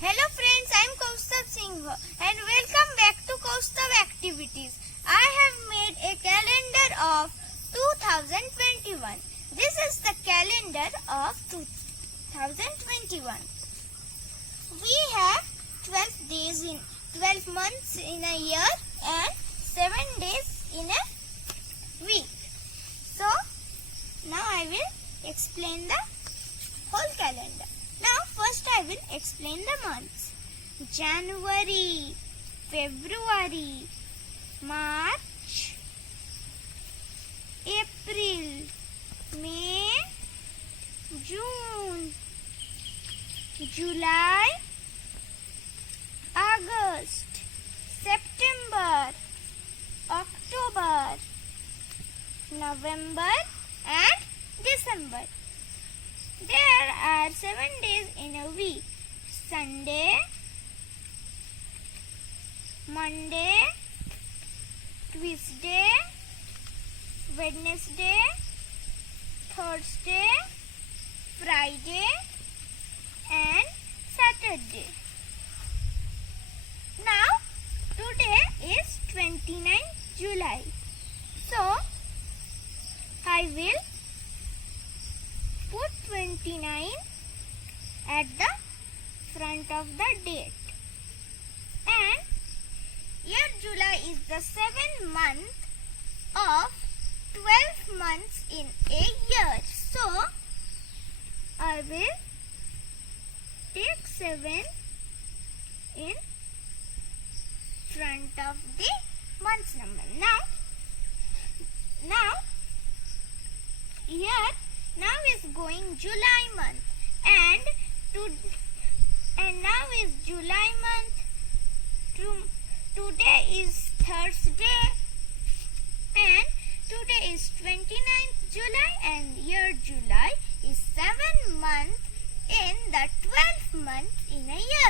Hello friends, I am Koustav and welcome back to Koustav Activities. I have made a calendar of 2021. This is the calendar of 2021. We have 12 months in a year and 7 days in a week. So now I will explain the whole calendar. Now first I will explain the months. January, February, March, April, May, June, July, August, September, October, November and December. There are 7 days in a week. Sunday, Monday, Tuesday, Wednesday, Thursday, Friday and Saturday. Now today is 29th July. So I will put 29 at the front of the date. And year July is the 7th month of 12 months in a year. So I will take 7 in front of the month's number. Now here now is going July month and now is July month. Today is Thursday and today is 29th July and year July is 7 months in the 12th month in a year.